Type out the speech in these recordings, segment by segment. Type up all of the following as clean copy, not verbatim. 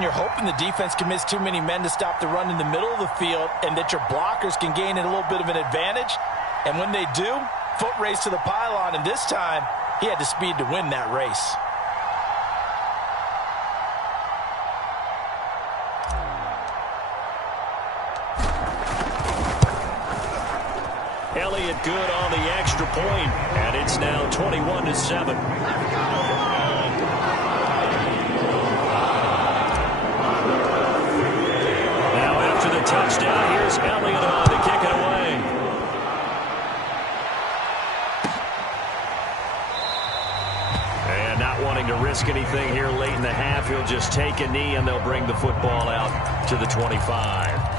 when you're hoping the defense commits too many men to stop the run in the middle of the field and that your blockers can gain a little bit of an advantage. And when they do, foot race to the pylon, and this time he had the speed to win that race. Elliott good on the extra point, and it's now 21-7. Now after the touchdown, here's Elliott on to kick it away. And not wanting to risk anything here late in the half, he'll just take a knee and they'll bring the football out to the 25.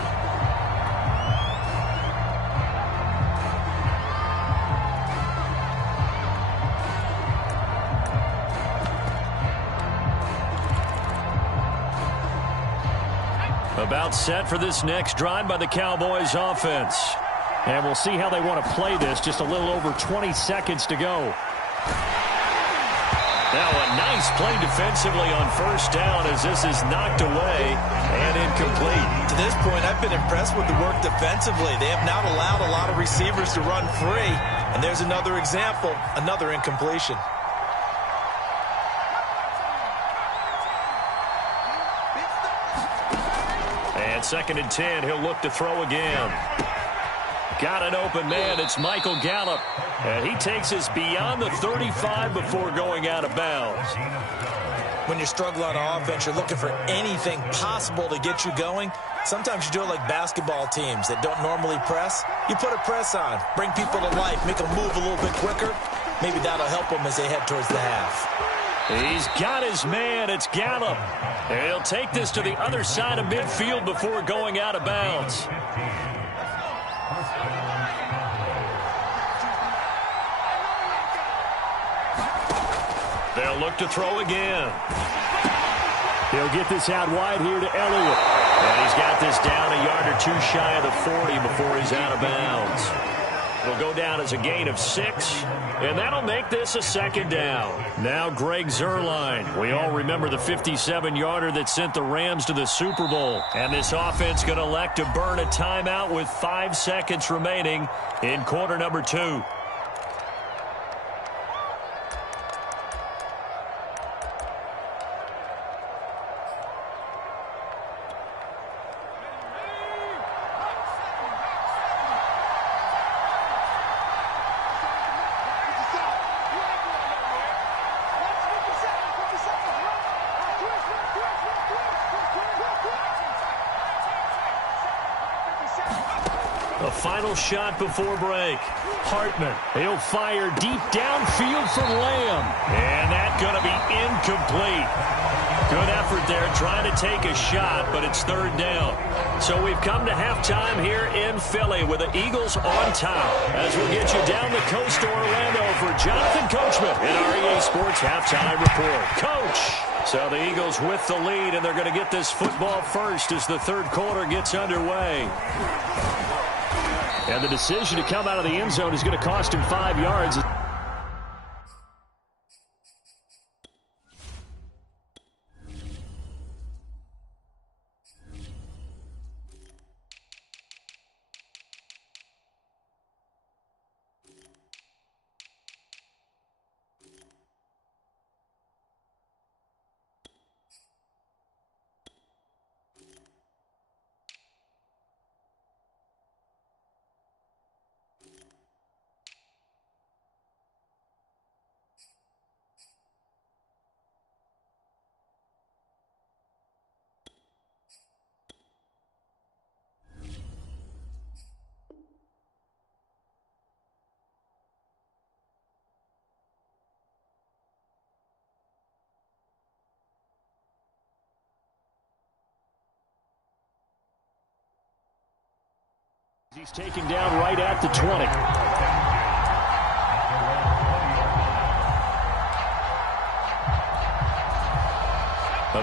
About set for this next drive by the Cowboys offense. And we'll see how they want to play this. Just a little over 20 seconds to go. Now a nice play defensively on first down as this is knocked away and incomplete. To this point, I've been impressed with the work defensively. They have not allowed a lot of receivers to run free. And there's another example, another incompletion. And 2nd and 10, he'll look to throw again. Got an open man, it's Michael Gallup. And he takes us beyond the 35 before going out of bounds. When you struggle on offense, you're looking for anything possible to get you going. Sometimes you do it like basketball teams that don't normally press. You put a press on, bring people to life, make them move a little bit quicker. Maybe that'll help them as they head towards the half. He's got his man. It's Gallup. And he'll take this to the other side of midfield before going out of bounds. They'll look to throw again. He'll get this out wide here to Elliott. And he's got this down a yard or two shy of the 40 before he's out of bounds. It'll go down as a gain of 6, and that'll make this a 2nd down. Now Greg Zuerlein. We all remember the 57-yarder that sent the Rams to the Super Bowl. And this offense going to elect to burn a timeout with 5 seconds remaining in quarter number 2. Final shot before break. Hartman, he'll fire deep downfield for Lamb. And that's going to be incomplete. Good effort there trying to take a shot, but it's 3rd down. So we've come to halftime here in Philly with the Eagles on top. As we'll get you down the coast to Orlando for Jonathan Coachman in our EA Sports Halftime Report. Coach! So the Eagles with the lead, and they're going to get this football first as the 3rd quarter gets underway. And the decision to come out of the end zone is going to cost him 5 yards. He's taken down right at the 20.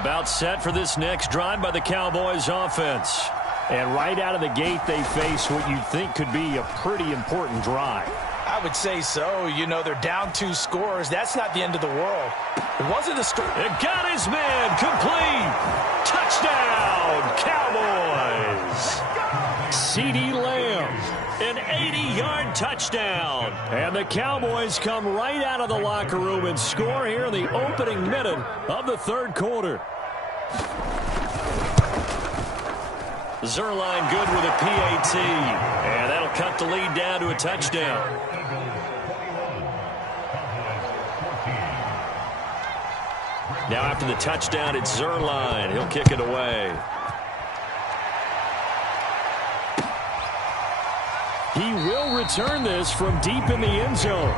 About set for this next drive by the Cowboys offense. And right out of the gate, they face what you'd think could be a pretty important drive. I would say so. You know, they're down 2 scores. That's not the end of the world. It wasn't a story. It got his man complete. Touchdown. CeeDee Lamb. An 80-yard touchdown. And the Cowboys come right out of the locker room and score here in the opening minute of the third quarter. Zuerlein good with a PAT. And that'll cut the lead down to a touchdown. Now after the touchdown, it's Zuerlein. He'll kick it away. He will return this from deep in the end zone.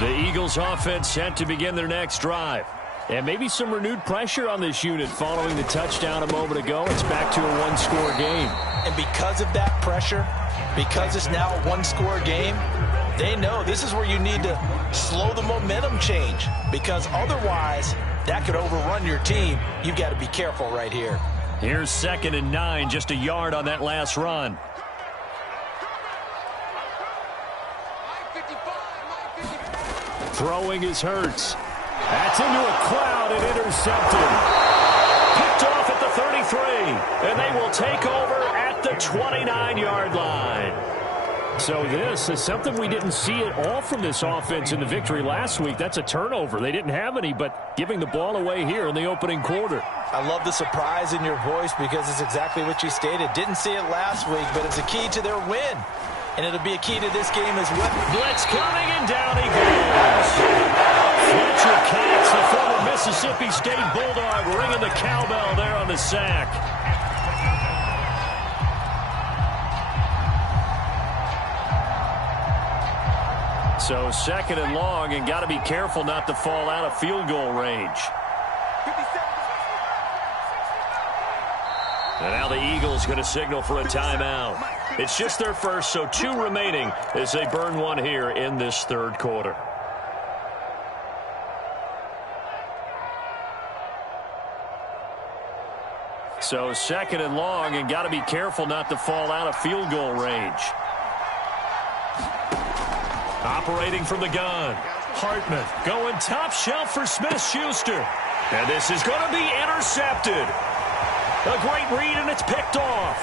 The Eagles offense set to begin their next drive. And maybe some renewed pressure on this unit following the touchdown a moment ago. It's back to a one-score game. And because of that pressure, because it's now a one-score game, they know this is where you need to slow the momentum change. Because otherwise, that could overrun your team. You've got to be careful right here. Here's 2nd and 9, just a yard on that last run. Throwing is Hurts. That's into a crowd and intercepted. Picked off at the 33. And they will take over at the 29-yard line. So this is something we didn't see at all from this offense in the victory last week. That's a turnover. They didn't have any, but giving the ball away here in the opening quarter. I love the surprise in your voice because it's exactly what you stated. Didn't see it last week, but it's a key to their win. And it'll be a key to this game as well. Blitz coming, and down he goes. Fletcher Cox, the former Mississippi State Bulldog, ringing the cowbell there on the sack. So 2nd and long, and got to be careful not to fall out of field goal range. And now the Eagles going to signal for a timeout. It's just their first, so 2 remaining as they burn one here in this third quarter. So 2nd and long, and got to be careful not to fall out of field goal range. Operating from the gun. Hartman going top shelf for Smith-Schuster. And this is going to be intercepted. A great read, and it's picked off.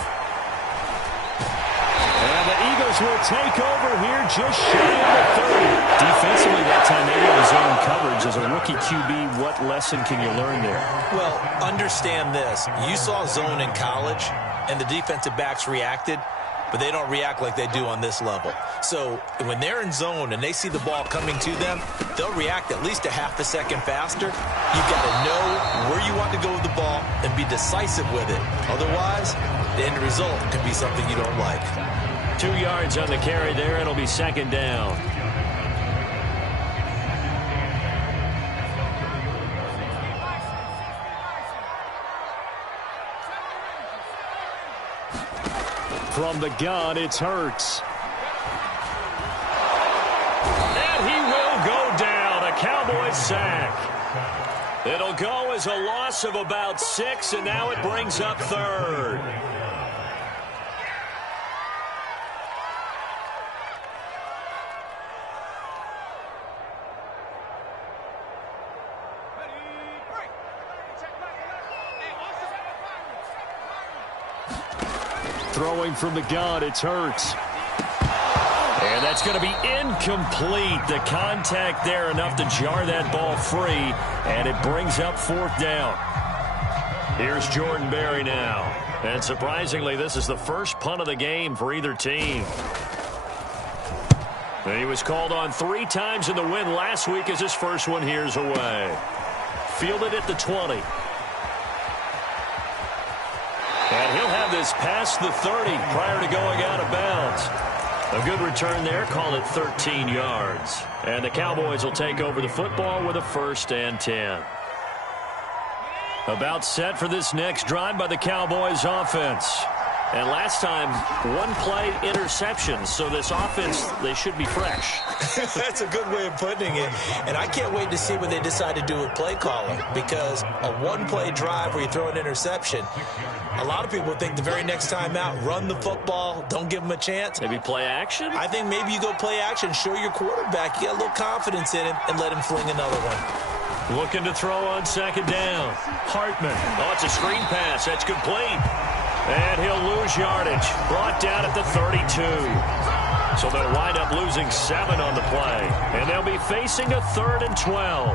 And the Eagles will take over here just shy of the 30. Defensively that time, they were in zone coverage. As a rookie QB, what lesson can you learn there? Well, understand this. You saw zone in college, and the defensive backs reacted, but they don't react like they do on this level. So when they're in zone and they see the ball coming to them, they'll react at least a half a second faster. You've got to know where you want to go with the ball and be decisive with it. Otherwise, the end result can be something you don't like. 2 yards on the carry there. It'll be 2nd down. From the gun, it's Hurts. And he will go down. A Cowboys sack. It'll go as a loss of about 6, and now it brings up 3rd. Throwing from the gun, it's Hurts. And that's going to be incomplete. The contact there enough to jar that ball free, and it brings up 4th down. Here's Jordan Berry now. And surprisingly, this is the first punt of the game for either team. And he was called on 3 times in the win last week as his first one here's away. Fielded at the 20. And he'll have this past the 30 prior to going out of bounds. A good return there, call it 13 yards. And the Cowboys will take over the football with a 1st and 10. About set for this next drive by the Cowboys offense. And last time, one play, interception. So this offense, they should be fresh. That's a good way of putting it. And I can't wait to see what they decide to do with play calling, because a one-play drive where you throw an interception, a lot of people think the very next time out, run the football, don't give them a chance. Maybe play action? I think maybe you go play action, show your quarterback you got a little confidence in him, and let him fling another one. Looking to throw on second down. Hartman. Oh, it's a screen pass. That's complete. And he'll lose yardage. Brought down at the 32. So they'll wind up losing 7 on the play. And they'll be facing a 3rd and 12.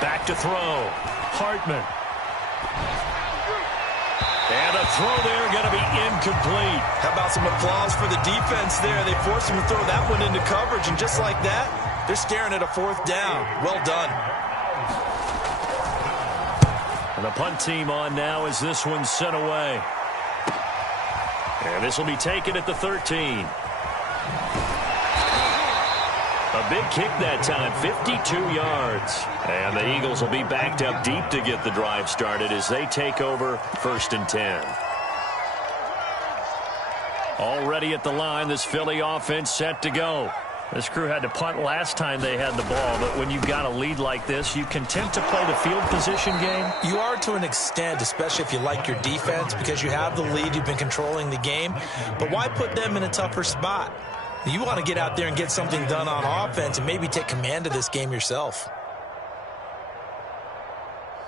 Back to throw. Hartman. And a throw there going to be incomplete. How about some applause for the defense there? They forced him to throw that one into coverage, and just like that, they're staring at a 4th down. Well done. And the punt team on now as this one's sent away. And this will be taken at the 13. A big kick that time, 52 yards. And the Eagles will be backed up deep to get the drive started as they take over 1st and 10. Already at the line, this Philly offense set to go. This crew had to punt last time they had the ball, but when you've got a lead like this, you content to play the field position game? You are to an extent, especially if you like your defense, because you have the lead, you've been controlling the game. But why put them in a tougher spot? You want to get out there and get something done on offense and maybe take command of this game yourself.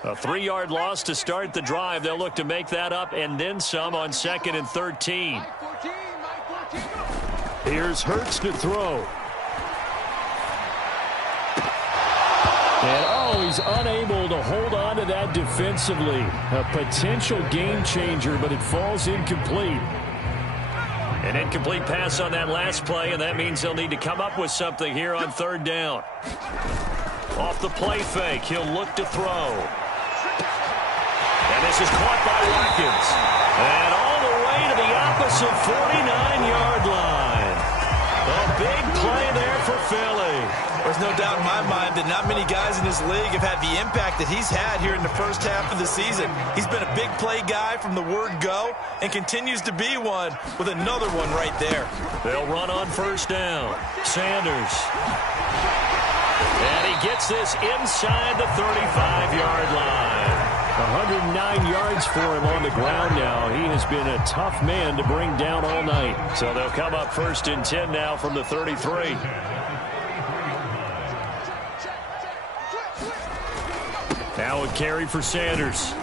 A 3-yard loss to start the drive. They'll look to make that up and then some on 2nd and 13. Here's Hurts to throw. And, oh, he's unable to hold on to that defensively. A potential game changer, but it falls incomplete. An incomplete pass on that last play, and that means they'll need to come up with something here on 3rd down. Off the play fake, he'll look to throw. And this is caught by Watkins. And all the way to the opposite 49-yard line. A big play there for Philly. There's no doubt in my mind that not many guys in this league have had the impact that he's had here in the first half of the season. He's been a big play guy from the word go and continues to be one with another one right there. They'll run on 1st down. Sanders. And he gets this inside the 35-yard line. 109 yards for him on the ground now. He has been a tough man to bring down all night. So they'll come up 1st and 10 now from the 33. Now a carry for Sanders.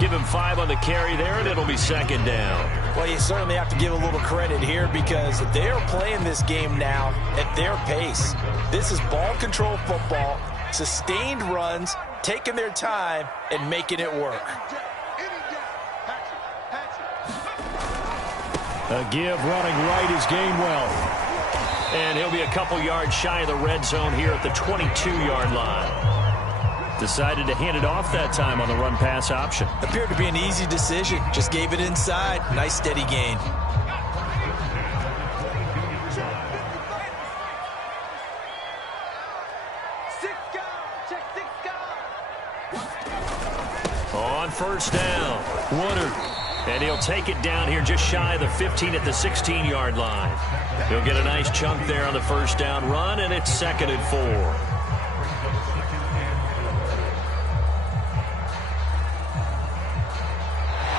Give him 5 on the carry there, and it'll be 2nd down. Well, you certainly have to give a little credit here because they're playing this game now at their pace. This is ball control football, sustained runs, taking their time, and making it work. A give running right is Gainwell. And he'll be a couple yards shy of the red zone here at the 22-yard line. Decided to hand it off that time on the run-pass option. Appeared to be an easy decision. Just gave it inside. Nice steady gain. On 1st down, Woodard. And he'll take it down here just shy of the 15 at the 16-yard line. He'll get a nice chunk there on the 1st down run, and it's 2nd and 4.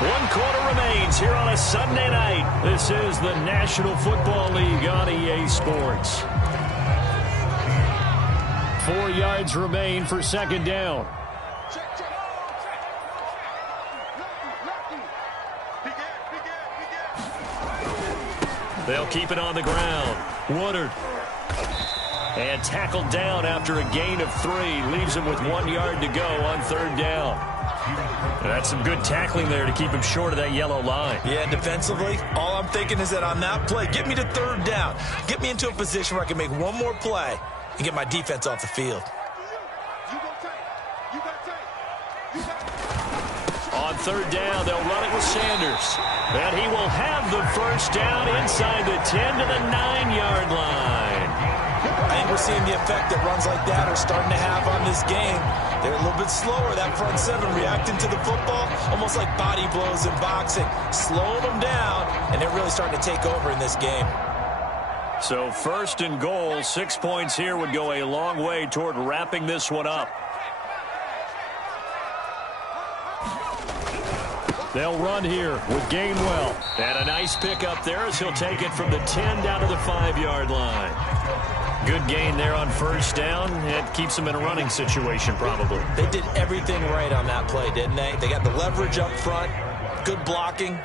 One quarter remains here on a Sunday night. This is the National Football League on EA Sports. 4 yards remain for 2nd down. They'll keep it on the ground. Woodard. And tackled down after a gain of 3. Leaves him with 1 yard to go on 3rd down. And that's some good tackling there to keep him short of that yellow line. Yeah, defensively, all I'm thinking is that on that play, get me to 3rd down. Get me into a position where I can make one more play and get my defense off the field. On third down. They'll run it with Sanders. And he will have the first down inside the 10 to the 9-yard line. I think we're seeing the effect that runs like that are starting to have on this game. They're a little bit slower, that front seven, reacting to the football, almost like body blows in boxing, slowing them down, and they're really starting to take over in this game. So first and goal, 6 points here would go a long way toward wrapping this one up. They'll run here with Gainwell. And a nice pickup there as he'll take it from the 10 down to the 5-yard line. Good gain there on first down. It keeps them in a running situation probably. They did everything right on that play, didn't they? They got the leverage up front, good blocking,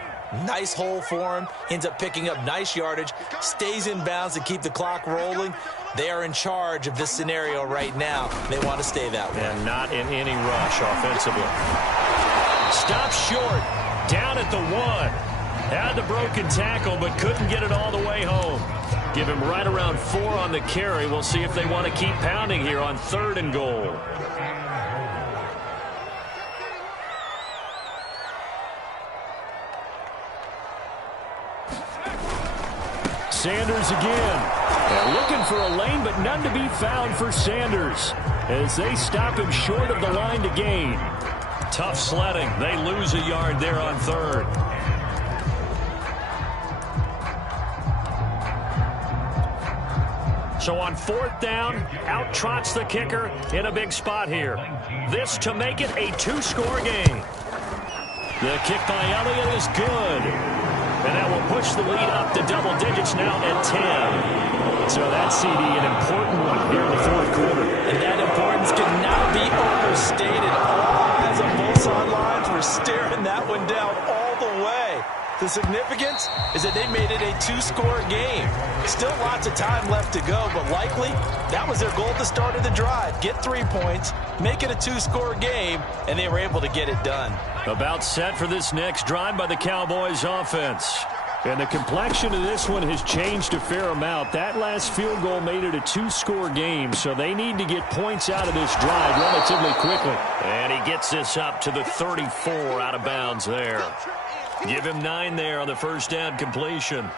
nice hole for him. Ends up picking up nice yardage, stays in bounds to keep the clock rolling. They are in charge of this scenario right now. They want to stay that way. And not in any rush offensively. Stop short, down at the 1. Had the broken tackle, but couldn't get it all the way home. Give him right around 4 on the carry. We'll see if they want to keep pounding here on 3rd and goal. Sanders again. And looking for a lane, but none to be found for Sanders as they stop him short of the line to gain. Tough sledding. They lose a yard there on 3rd. So on 4th down, out trots the kicker in a big spot here. This to make it a 2-score game. The kick by Elliott is good. And that will push the lead up to double digits now at 10. So that CD, an important one here in the 4th quarter. And that importance cannot be overstated. All eyes on both sidelines were staring that one down all the way. The significance is that they made it a 2-score game. Still lots of time left to go, but likely that was their goal at the start of the drive. Get 3 points, make it a 2-score game, and they were able to get it done. About set for this next drive by the Cowboys offense. And the complexion of this one has changed a fair amount. That last field goal made it a 2-score game, so they need to get points out of this drive relatively quickly. And he gets this up to the 34 out of bounds there. Give him 9 there on the first down completion.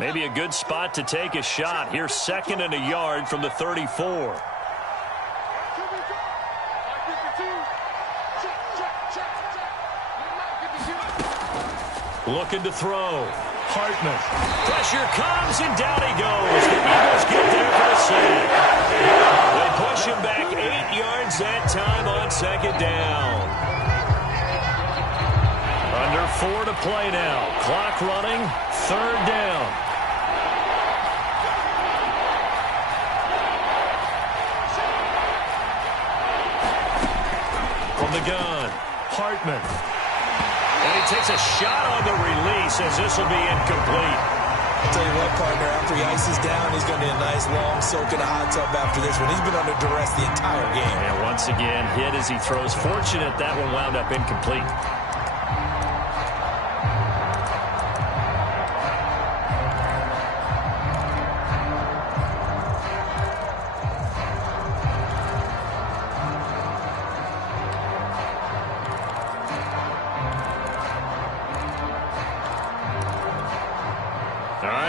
Maybe a good spot to take a shot. Here's 2nd and a yard from the 34. Looking to throw. Hartman. Pressure comes, and down he goes. The Eagles get there for the sack. They push him back 8 yards that time on 2nd down. Under 4 to play now. Clock running. 3rd down. From the gun, Hartman. And he takes a shot on the release as this will be incomplete. I'll tell you what, partner, after he ices down, he's going to need a nice long soak in a hot tub after this one. He's been under duress the entire game. And once again, hit as he throws. Fortunate that one wound up incomplete.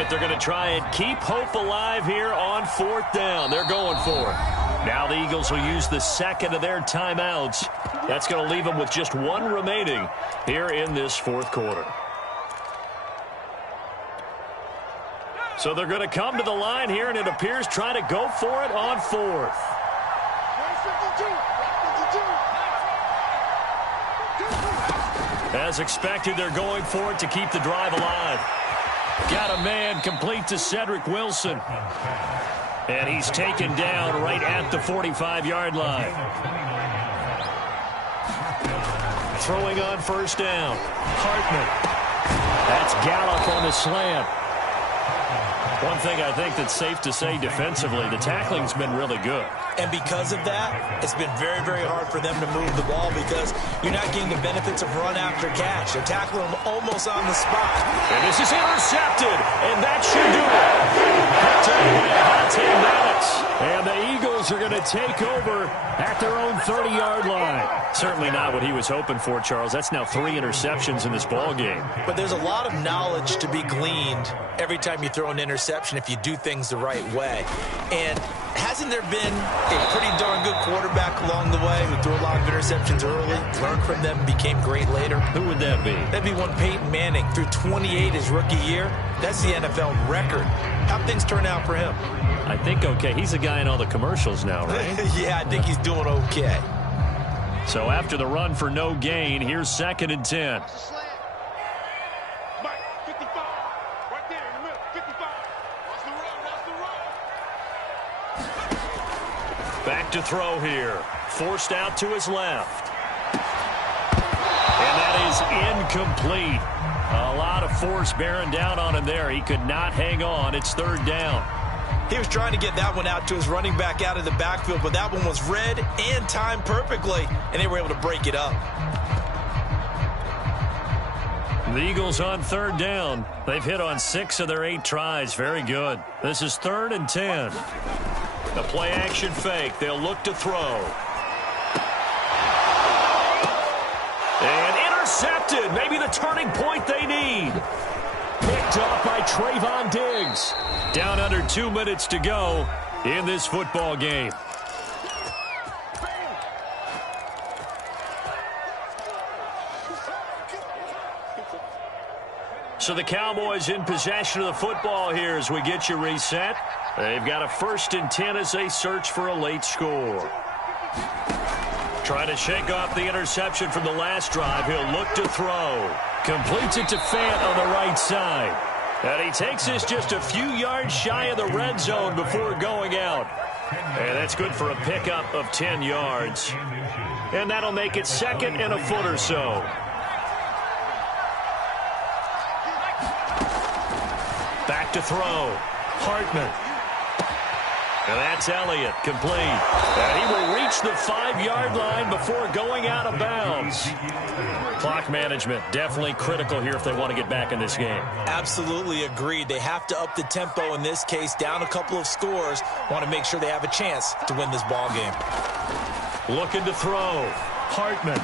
They're going to try and keep hope alive here on 4th down. They're going for it. Now the Eagles will use the 2nd of their timeouts. That's going to leave them with just 1 remaining here in this 4th quarter. So they're going to come to the line here, and it appears trying to go for it on 4th. As expected, they're going for it to keep the drive alive. Got a man complete to Cedric Wilson. And he's taken down right at the 45-yard line. Throwing on 1st down. Hartman. That's Gallup on the slant. One thing I think that's safe to say defensively, the tackling's been really good. And because of that, it's been very, very hard for them to move the ball because you're not getting the benefits of run after catch. They're tackling them almost on the spot. And this is intercepted, and that should do it. Touchdown by Devontae Maddox. And the Eagles Eagles are going to take over at their own 30-yard line. Certainly not what he was hoping for, Charles. That's now 3 interceptions in this ball game. But there's a lot of knowledge to be gleaned every time you throw an interception if you do things the right way. And hasn't there been a pretty darn good quarterback along the way who threw a lot of interceptions early, learned from them, became great later? Who would that be? That'd be one Peyton Manning. Threw 28 his rookie year. That's the NFL record. How'd things turn out for him? I think okay. He's a guy in all the commercials now, right? Yeah, I think he's doing okay. So after the run for no gain, here's 2nd and 10. Back to throw here. Forced out to his left. And that is incomplete. A lot of force bearing down on him there. He could not hang on. It's 3rd down. He was trying to get that one out to his running back out of the backfield, but that one was read and timed perfectly, and they were able to break it up. The Eagles on 3rd down. They've hit on 6 of their 8 tries. Very good. This is 3rd and 10. The play action fake. They'll look to throw. And intercepted. Maybe the turning point they need. Picked off by Trayvon Diggs. Down under 2 minutes to go in this football game. So the Cowboys in possession of the football here as we get you reset. They've got a 1st and 10 as they search for a late score. Trying to shake off the interception from the last drive. He'll look to throw. Completes it to Fant on the right side. And he takes this just a few yards shy of the red zone before going out. And that's good for a pickup of 10 yards. And that'll make it 2nd and a foot or so. Back to throw. Hartman. And that's Elliott, complete. And he will reach the 5-yard line before going out of bounds. Clock management definitely critical here if they want to get back in this game. Absolutely agreed. They have to up the tempo in this case, down a couple of scores. Want to make sure they have a chance to win this ball game. Looking to throw. Hartman.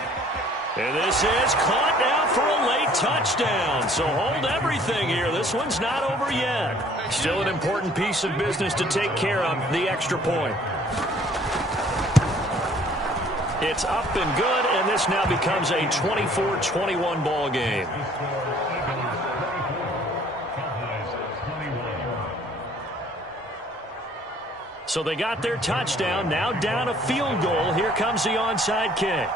And this is caught now for a late touchdown. So hold everything here. This one's not over yet. Still an important piece of business to take care of, the extra point. It's up and good, and this now becomes a 24-21 ball game. So they got their touchdown, now down a field goal. Here comes the onside kick.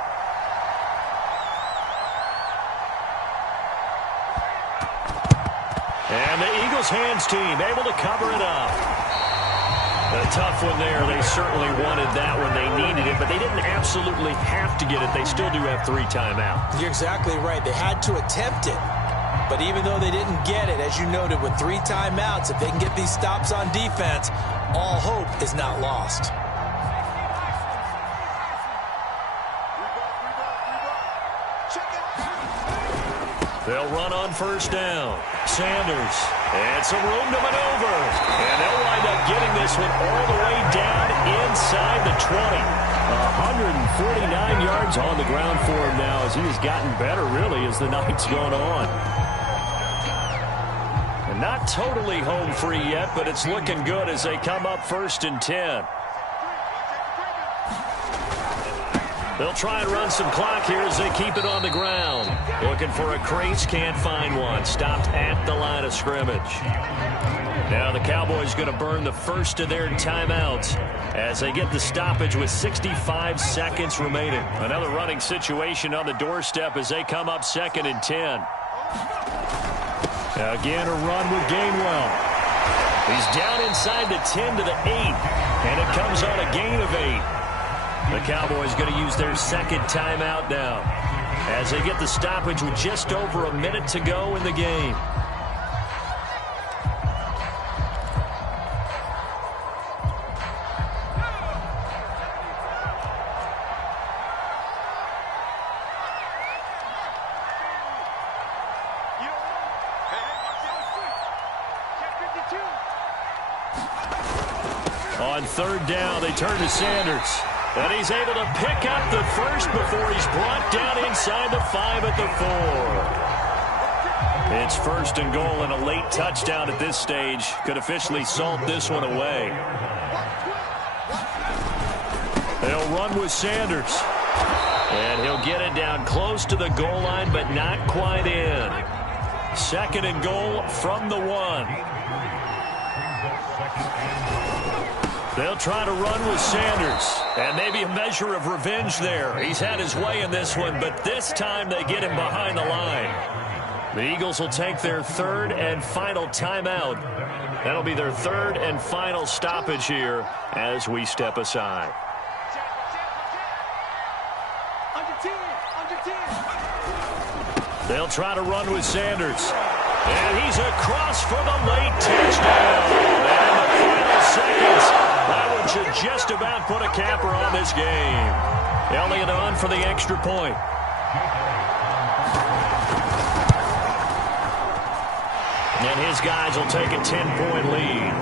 And the Eagles hands team able to cover it up. A tough one there. They certainly wanted that when they needed it, but they didn't absolutely have to get it. They still do have 3 timeouts. You're exactly right. They had to attempt it. But even though they didn't get it, as you noted, with 3 timeouts, if they can get these stops on defense, all hope is not lost. They'll run on 1st down. Sanders. And some room to maneuver. And they'll wind up getting this one all the way down inside the 20. 149 yards on the ground for him now as he has gotten better, really, as the night's gone on. And not totally home free yet, but it's looking good as they come up 1st and 10. They'll try and run some clock here as they keep it on the ground. Looking for a crease, can't find one. Stopped at the line of scrimmage. Now the Cowboys going to burn the first of their timeouts as they get the stoppage with 65 seconds remaining. Another running situation on the doorstep as they come up 2nd and 10. Again, a run with Gainwell. He's down inside the 10 to the 8, and it comes on a gain of 8. The Cowboys going to use their 2nd timeout now as they get the stoppage with just over a minute to go in the game. On third down, they turn to Sanders. And he's able to pick up the first before he's brought down inside the 5 at the 4. It's first and goal and a late touchdown at this stage. Could officially salt this one away. They'll run with Sanders. And he'll get it down close to the goal line, but not quite in. Second and goal from the 1. They'll try to run with Sanders. And maybe a measure of revenge there. He's had his way in this one, but this time they get him behind the line. The Eagles will take their third and final timeout. That'll be their third and final stoppage here as we step aside. They'll try to run with Sanders. And he's across for the late touchdown. And the final seconds, that one should just about put a capper on this game. Elliott on for the extra point. And his guys will take a 10-point lead.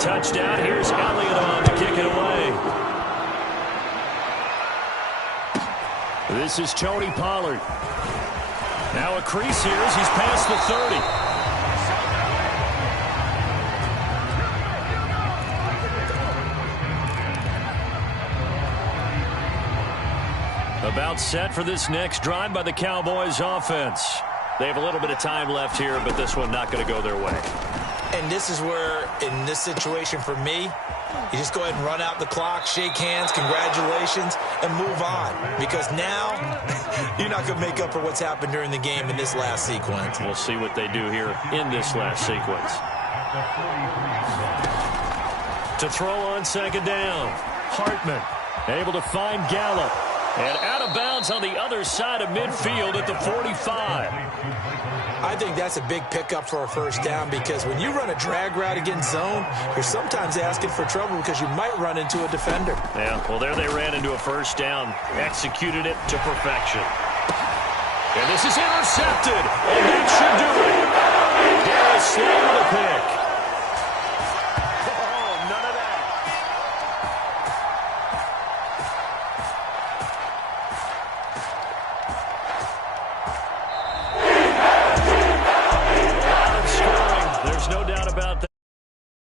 Touchdown. Here's Elliott on to kick it away. This is Tony Pollard. Now a crease here as he's past the 30. About set for this next drive by the Cowboys offense. They have a little bit of time left here, but this one not going to go their way. And this is where, in this situation for me, you just go ahead and run out the clock, shake hands, congratulations, and move on. Because now, you're not going to make up for what's happened during the game in this last sequence. We'll see what they do here in this last sequence. To throw on second down, Hartman able to find Gallup. And out of bounds on the other side of midfield at the 45. I think that's a big pickup for a first down because when you run a drag route against zone, you're sometimes asking for trouble because you might run into a defender. Yeah, well, there they ran into a first down, executed it to perfection. And this is intercepted, and that should do it.